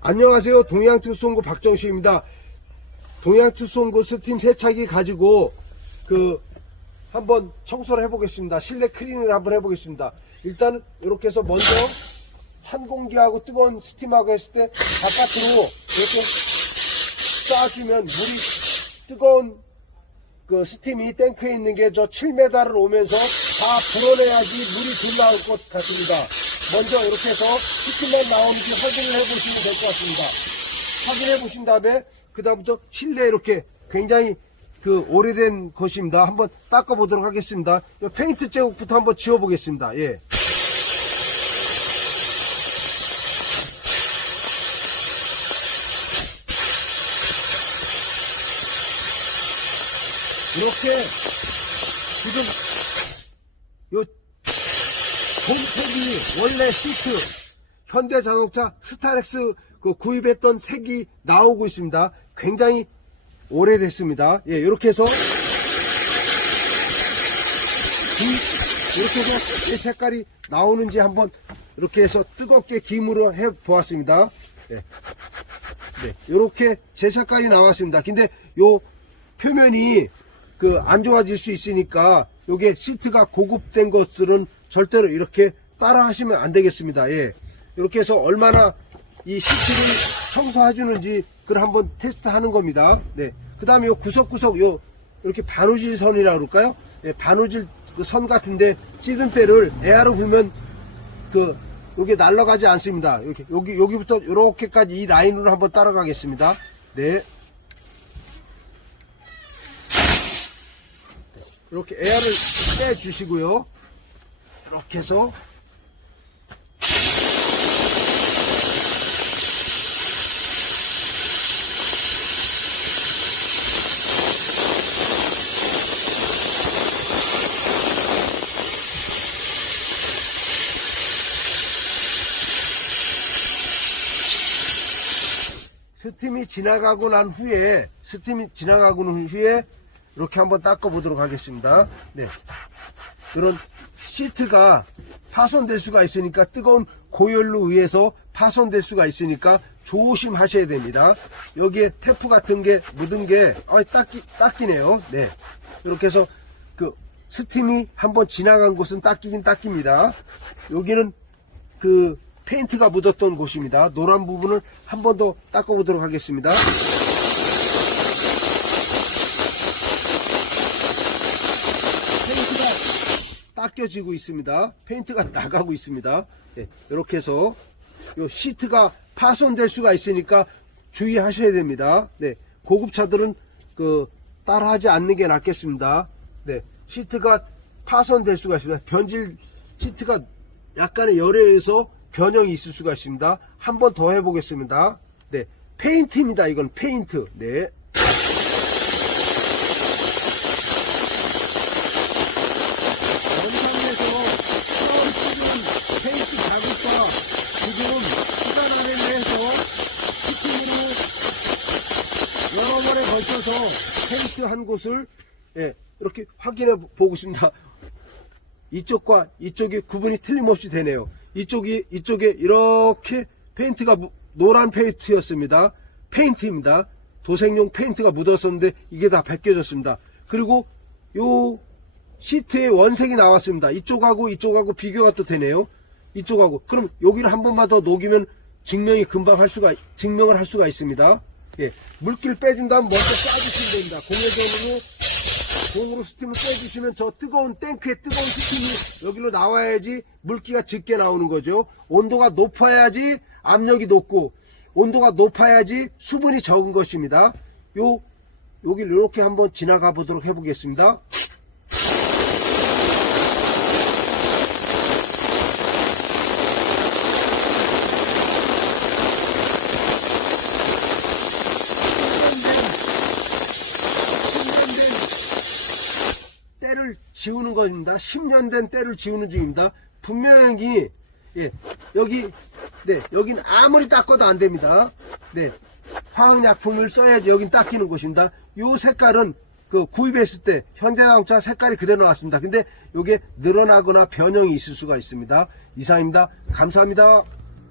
안녕하세요. 동양투송고 박정식입니다. 동양투송고 스팀 세차기 가지고 한번 청소를 해보겠습니다. 실내 클리닝을 한번 해보겠습니다. 일단 이렇게 해서 먼저 찬 공기하고 뜨거운 스팀하고 했을 때 바깥으로 이렇게 쏴주면 물이 뜨거운 스팀이 탱크에 있는 게 저 7m를 오면서 다 불어내야지 물이 덜 나올 것 같습니다. 먼저 이렇게 해서 스팀만 나오는지 확인을 해보시면 될 것 같습니다. 확인해 보신 다음에 그 다음부터 실내 이렇게 굉장히 오래된 것입니다. 한번 닦아 보도록 하겠습니다. 페인트 제국부터 한번 지워 보겠습니다. 예. 이렇게 지금 요 홈색이 원래 시트 현대자동차 스타렉스 구입했던 색이 나오고 있습니다. 굉장히 오래됐습니다. 예, 이렇게 해서 이 색깔이 나오는지 한번 이렇게 해서 뜨겁게 김으로 해 보았습니다. 네. 네, 이렇게 제 색깔이 나왔습니다. 근데 요 표면이 안 좋아질 수 있으니까 요게 시트가 고급된 것들은 절대로 이렇게 따라 하시면 안 되겠습니다. 예. 이렇게 해서 얼마나 이 시트를 청소해 주는지 그걸 한번 테스트 하는 겁니다. 네. 그 다음에 요 구석구석 이렇게 바느질 선이라 그럴까요? 예, 바느질 선 같은데 찌든 때를 에어로 불면 요게 날아가지 않습니다. 여기부터 요렇게까지 이 라인으로 한번 따라가겠습니다. 네. 이렇게 에어를 빼주시고요. 이렇게 해서 스팀이 지나가고 난 후에 이렇게 한번 닦아 보도록 하겠습니다. 네. 이런 시트가 파손될 수가 있으니까 뜨거운 고열로 의해서 파손될 수가 있으니까 조심하셔야 됩니다. 여기에 테프 같은 게 묻은 게 닦이네요. 네. 이렇게 해서 스팀이 한번 지나간 곳은 닦이긴 닦입니다. 여기는 페인트가 묻었던 곳입니다. 노란 부분을 한 번 더 닦아 보도록 하겠습니다. 닦여지고 있습니다. 페인트가 나가고 있습니다. 네, 이렇게 해서 요 시트가 파손될 수가 있으니까 주의하셔야 됩니다. 네, 고급차들은 따라하지 않는 게 낫겠습니다. 네, 시트가 파손될 수가 있습니다. 변질 시트가 약간의 열에 의해서 변형이 있을 수가 있습니다. 한 번 더 해보겠습니다. 네, 페인트입니다. 이건 페인트. 네. 페인트 자국과 지금 시간 안에 내서 스팀으로 여러 번에 걸쳐서 페인트 한 곳을 이렇게 확인해 보고 있습니다. 이쪽과 이쪽이 구분이 틀림없이 되네요. 이쪽에 이렇게 페인트가 노란 페인트였습니다. 페인트입니다. 도색용 페인트가 묻었었는데 이게 다 벗겨졌습니다. 그리고 요 시트에 원색이 나왔습니다. 이쪽하고 비교가 또 되네요. 이쪽하고. 그럼 여기를 한 번만 더 녹이면 증명을 할 수가 있습니다. 예. 물기를 빼준 다음 먼저 쏴주시면 됩니다. 공으로 스팀을 빼주시면 저 탱크의 뜨거운 스팀이 여기로 나와야지 물기가 적게 나오는 거죠. 온도가 높아야지 압력이 높고, 온도가 높아야지 수분이 적은 것입니다. 여기를 이렇게 한번 지나가 보도록 해보겠습니다. 때를 지우는 겁니다. 10년 된 때를 지우는 중입니다. 분명히 여긴 아무리 닦아도 안 됩니다. 네, 화학약품을 써야지 여긴 닦이는 곳입니다. 요 색깔은 구입했을 때 현대자동차 색깔이 그대로 나왔습니다. 근데 이게 늘어나거나 변형이 있을 수가 있습니다. 이상입니다. 감사합니다.